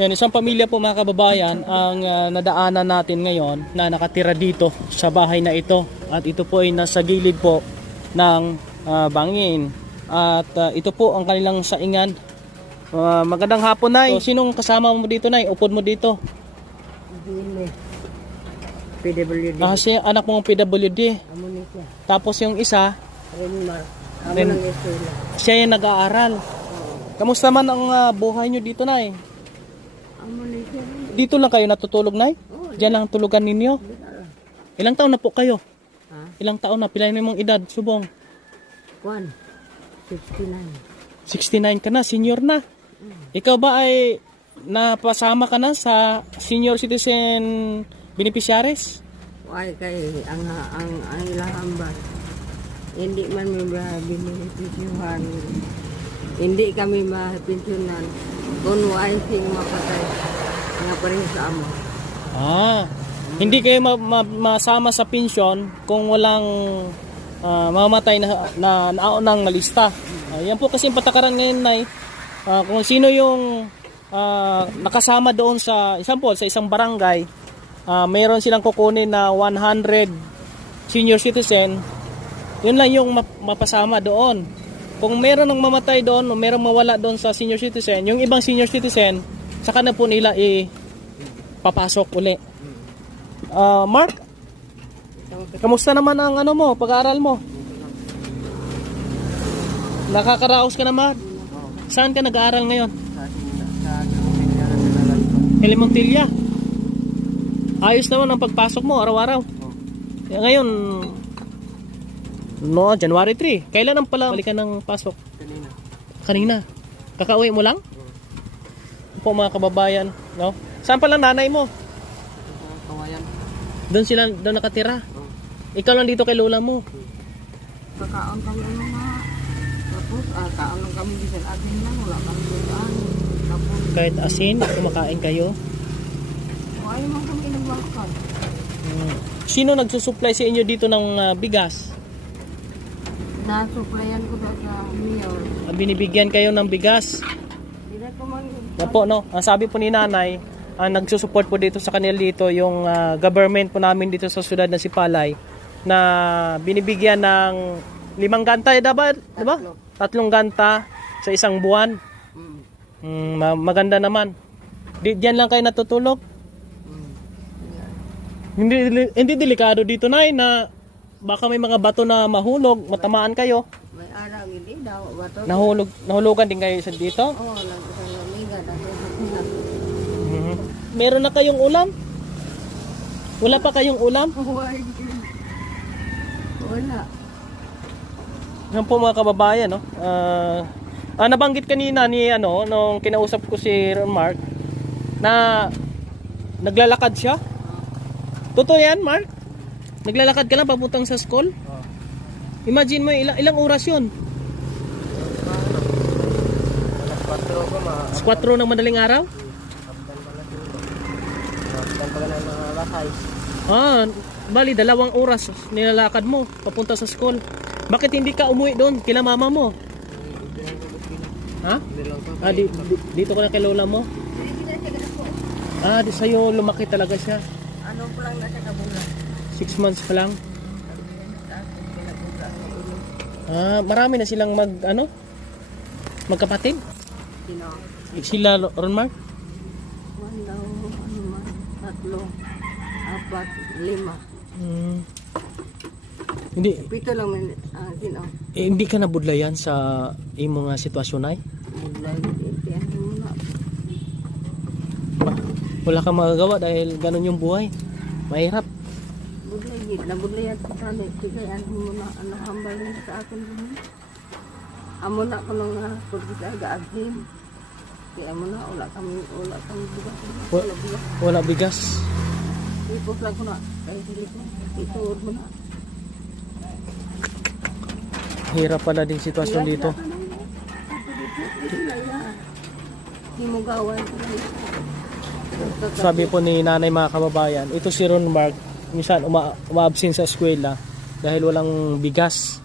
Yan, isang pamilya po mga kababayan ang nadaanan natin ngayon na nakatira dito sa bahay na ito. At ito po ay nasa gilid po ng bangin. At ito po ang kanilang saingan. Magandang hapon, Nay. So, sinong kasama mo dito, Nay? Upod mo dito? PWD. Kasi anak mo ang PWD. Amo ni siya. Tapos yung isa, Renmar. Amo Ren- ng eskwela. siya yung nag-aaral. Kamusta man ang buhay nyo dito, Nay? Amo ni siya. Dito lang kayo natutulog, Nay? Diyan lang tulugan ninyo? Ilang taon na po kayo? Ha? Ilang taon na? Pilay mo mong edad, subong? 69. 69 ka na, senior na. Ikaw ba ay napasama ka na sa senior citizen beneficiaries? Why kay ang ilahambal. Hindi man may beneficiuhan. Hindi kami mapensyonan. Kung why sing mapatay. Nga pareho sa amo. Hindi kayo masama sa pensyon kung walang mamatay na naunang nalista. Yan po kasi yung patakaran ngayon, Nay. Kung sino yung nakasama doon sa isang barangay, mayroon silang kukunin na 100 senior citizen, yun lang yung mapasama doon. Kung mayroon ng mamatay doon o mayroong mawala doon sa senior citizen, yung ibang senior citizen, saka na po nila papasok uli. Mark, kamusta naman ang pag-aaral mo? Nakakaraos ka naman? Saan ka nag-aaral ngayon? Elementilya. Ayos naman ang pagpasok mo araw-araw. Ngayon, January 3. Kailan ang pala balikan ng pasok? Kanina. Kakauwi mo lang? Po mga kababayan, no? Saan pala nanay mo? Doon nakatira. Ikaw lang dito kay lola mo. Kakaon kami mga. Tapos kaon lang kami bisan atin lang. Wala kami daan. Tapos Kahit asin, kumakain kayo. why man kami nagbakan. Sino nagsusupply sa inyo dito ng bigas? Nasuplayan ko daw sa mayor. Binibigyan kayo ng bigas. Hindi ko man. Yan po, no? Ang sabi po ni nanay, nagsusupport po dito sa kanila dito yung government po namin dito sa syudad ng Sipalay na binibigyan ng 5 ganta, diba? 3 ganta sa isang buwan. Maganda naman. Diyan lang kayo natutulog? Hindi delikado dito, Nay, na baka may mga bato na mahulog, matamaan kayo. May araw hindi daw. Bato. Nahulugan din kayo sa dito? Oo, nagkasang lamiga. Meron na kayong ulam? Wala pa kayong ulam? Wala. Yan po mga kababayan, no? Nabanggit kanina ni nung kinausap ko si Mark na naglalakad siya. Totoo yan, Mark? Naglalakad ka lang papuntang sa school? Imagine mo ilang oras 'yun? 4 ng madaling araw? Bali 2 oras nilalakad mo papunta sa school. Bakit hindi ka umuwi doon kila mama mo? Ha? Dito ka na kay lola mo? Di sa'yo lumaki talaga siya. Ano pa lang nasa kabulan? 6 months pa lang. Marami na silang magkapatid? Sino? Sila Ronmar? 1 daw, 3, 4, 5. Hindi 7 lang man. Sino? hindi ka nabudlayan sa imong nga sitwasyon ay? Wala kang magagawa dahil ganun yung buhay. Mahirap. Nabudlayan ko sa amin. Sige, ano mo na, hambal niya sa akin. Amo na ko nung pagkita gaaghin. Kaya amo na, wala kami bigas. Wala bigas. Ipos lang ko na. Kaya hindi ko. Ituod mo na. Hirap pala din sitwasyon dito. Hindi mo gawan. Sabi po ni nanay mga kababayan, ito si Ron Mark, minsan umaabsent sa eskwela dahil walang bigas.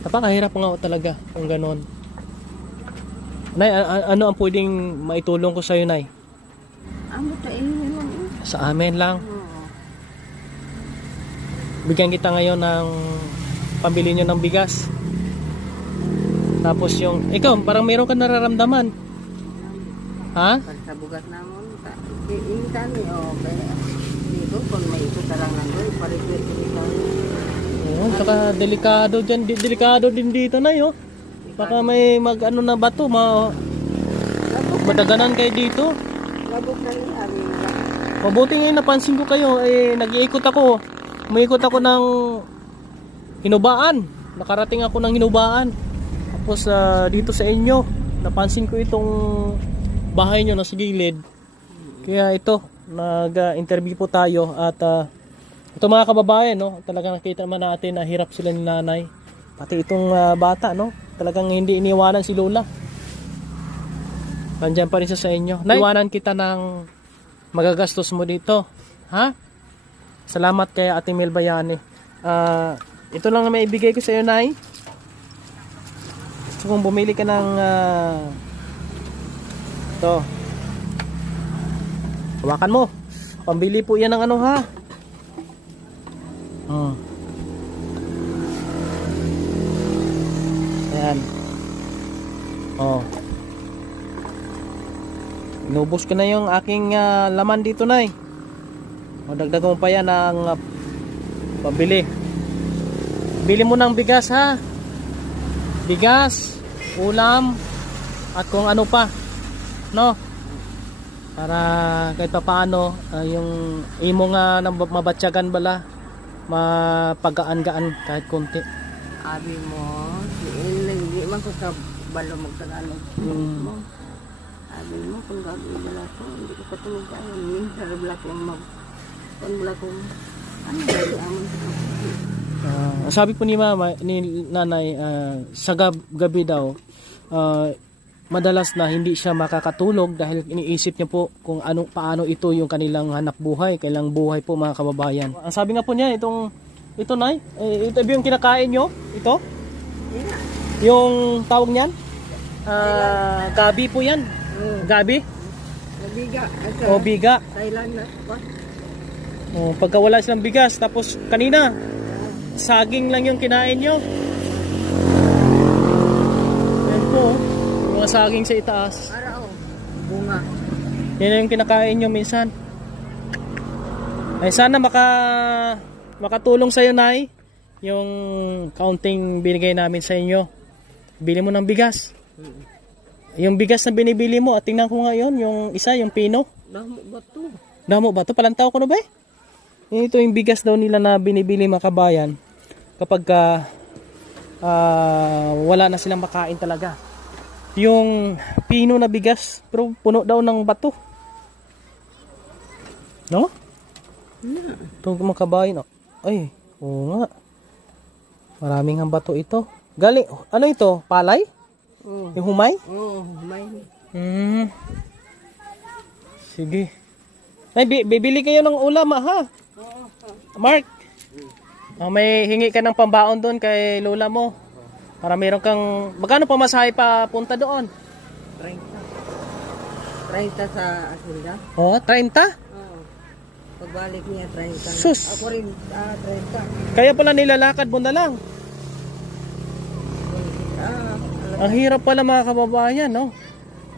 Napakahirap nga talaga kung ganon. Nay, ano ang pwedeng maitulong ko sa'yo, Nay? Amo tayo lang. Sa amin lang. Oo. Bigyan kita ngayon ng pambili nyo ng bigas. Tapos yung, ikaw, parang meron ka nararamdaman. Ha? Sa bugas namon, iintan ni okay. Dito kung may ito tarang nandoy, paripir ko dito. Oo, saka delikado dyan. Delikado din dito, Nay, oh. Baka may mag-ano na bato, madaganan kayo dito. Labok na rin abi nila. Mabuti ngayon napansin ko kayo, nag-iikot ako. Umiikot ako ng Hinubaan. Nakarating ako ng Hinubaan. Tapos dito sa inyo, napansin ko itong bahay nyo na sa gilid. Kaya ito, nag-interview po tayo at ito mga kababayan, no, talagang nakita naman natin na hirap sila ni nanay. Pati itong bata, no, talagang hindi iniwanan si Lola. Nandiyan pa rin siya sa inyo. Naiwanan kita ng magagastos mo dito. Ha? Salamat kay Ate Mel Bayani. Ito lang na may ibigay ko sa iyo, Nay. So, kung bumili ka ng ito, hawakan mo. Pambili po yan ng ano, ha? Ayan. Oh. Inubos ko na yung aking laman dito, Nay. Dagdag mo pa yan ng pabili. Bili mo ng bigas, ha? Bigas, ulam, at kung ano pa, no? Para kahit pa paano yung imo nga mabatyagan bala, mapagaan-gaan kahit konti. Abi mo, hindi man ko sa balo magtagalog. Abi mo, kung gagawin bala ko, hindi ko katulog kayo. Minsan bala ko kung bala ko, ano gagawin amon sa sabi po ni mama, ni nanay, sa gabi daw, madalas na hindi siya makakatulog dahil iniisip niya po kung paano ito yung kanilang hanap buhay, kailang buhay po mga kababayan. Ang sabi nga po niya, ito Nay, ito yung kinakain nyo, ito? Yung tawag niyan? Gabi po yan. Gabi? biga. O biga. Thailand na. Pagka wala silang bigas, tapos kanina, saging lang yung kinain nyo. Yan po, mga saging sa itaas. Para bunga. Yan yung kinakain nyo minsan. Ay sana makatulong sa'yo, Nay, yung counting binigay namin sa inyo. Bili mo ng bigas. Yung bigas na binibili mo, at tingnan ko ngayon, yung isa, yung pino. Damo ba to? Palantaw ko na ba eh? Ito yung bigas daw nila na binibili mga kabayan kapag wala na silang makain talaga. Yung pino na bigas, pero puno daw ng bato. No? Ito mga kabayan. Ay, oo nga. Maraming ang bato ito. Galing, ano ito? Palay? Yung humay? Oo, humay. Sige. Ay, bibili kayo ng ulam, ha? Mark, may hingi ka ng pambaon doon kay lola mo. Para meron kang, magkano pamasahe pa punta doon? 30. 30 sa Asilda. Oh, 30? Oo. Pagbalik niya 30. Sus! Ako rin 30. Kaya pala nilalakad mo na lang. Ang hirap pala mga kababayan, no?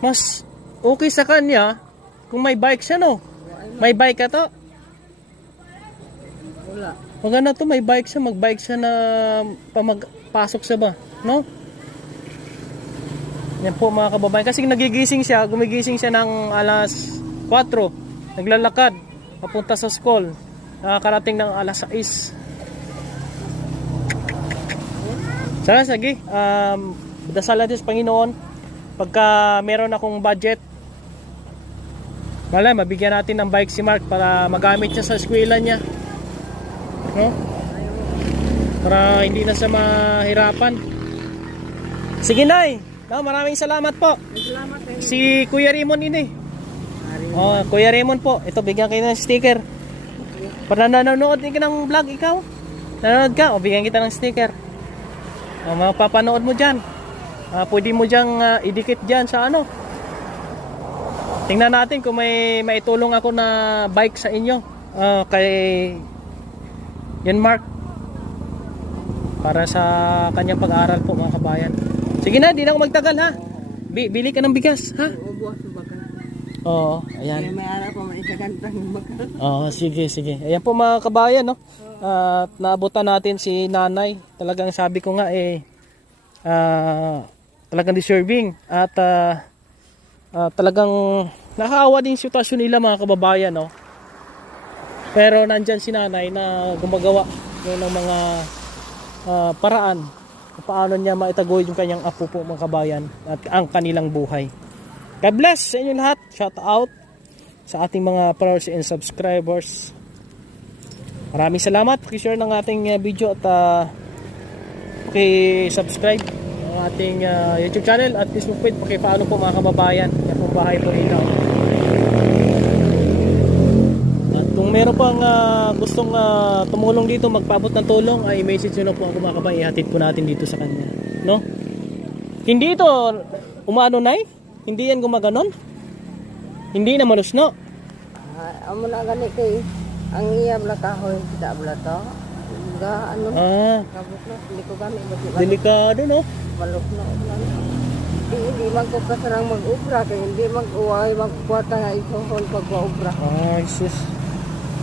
Mas okay sa kanya kung may bike siya, no? May bike ka to? Wala. Maganda to, may bike siya, magbike siya na pasok siya ba, no? Yan po mga kababayan. Kasi nagigising siya, gumigising siya ng alas 4. Naglalakad, papunta sa school. Nakakarating ng alas 6. Sana, sige. Dasal natin sa Panginoon. Pagka meron akong budget, mabigyan natin ng bike si Mark para magamit siya sa eskwela niya. No? Para hindi na siya mahirapan. Sige, Nay. No, maraming salamat po. Salamat eh. Si Kuya Raymond ini. Oh, Kuya Raymond po. Ito, bigyan kayo ng sticker. Para nanonood ka ng vlog, ikaw. Nanonood ka, o bigyan kita ng sticker. Mapapanood mo dyan. Pwede mo diyang idikit dyan sa ano. Tingnan natin kung may maitulong ako na bike sa inyo. Kay yan Mark. Para sa kanyang pag-aaral po mga kabayan. Sige na, di na ako magtagal ha. Bili ka ng bigas ha. Ubo sa bakal. Oo, Kaya ayan. may ara pa man isa kantang bakal. Oo, sige. Ayan po mga kabayan, no. At naabutan natin si nanay. Talagang sabi ko nga talagang deserving at talagang nakakaawa din yung sitwasyon nila mga kababayan, no. Pero nandyan si nanay na gumagawa ng mga paraan kung paano niya maitaguyod yung kanyang apo po mga kabayan at ang kanilang buhay. God bless sa inyo lahat. Shout out sa ating mga followers and subscribers. Maraming salamat. Paki-share ng ating video at paki-subscribe ng ating YouTube channel at Facebook page. Paki-follow po mga kababayan. Yan po bahay po ito. At kung meron pang gustong tumulong dito, magpabot ng tulong, ay message nyo na po ako mga kababayan. Ihatid po natin dito sa kanya. No? Hindi ito umano na Hindi yan gumaganon. Hindi na manusno. Amo na gani kay ang iya bla kahoy kita bla to. Ga ano kabuk na hindi ko gani Delikado no. balok na hindi magkapasarang mag-ubra kay hindi mag-uway magkuwata nga ikohol pag-ubra. Sus.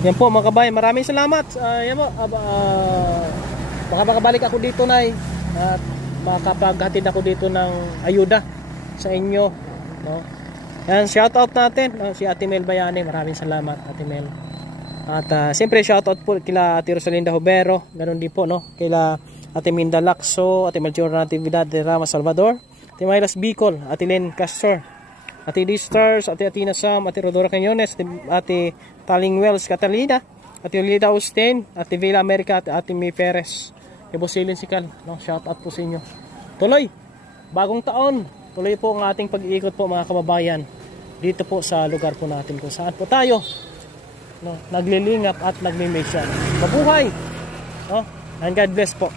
Yan po mga kabayan, maraming salamat. Yan po, baka makabalik ako dito nay at makapaghatid ako dito ng ayuda sa inyo, no? Yan, shoutout natin si Ate Mel Bayani. Maraming salamat Ate Mel. At siyempre shoutout po kila Ate Rosalinda Hubero, ganun din po no, kila Ate Minda Lacso, Ate Maljora Natividad de Ramos Salvador, Ate Mylas Bicol, Ate Len Castor, Ate D Stars, Ate Atina Sam, Ate Rodora Cañones, Ate Taling Wells Catalina, Ate Olida Austin, Ate Villa America, Ate May Perez, Ibo Silin Sikal, no, shoutout po sa inyo. Tuloy, bagong taon, tuloy po ang ating pag-iikot po mga kababayan dito po sa lugar po natin kung saan po tayo, no, naglilingap at nagmi-mission. Mabuhay, no? And God bless po.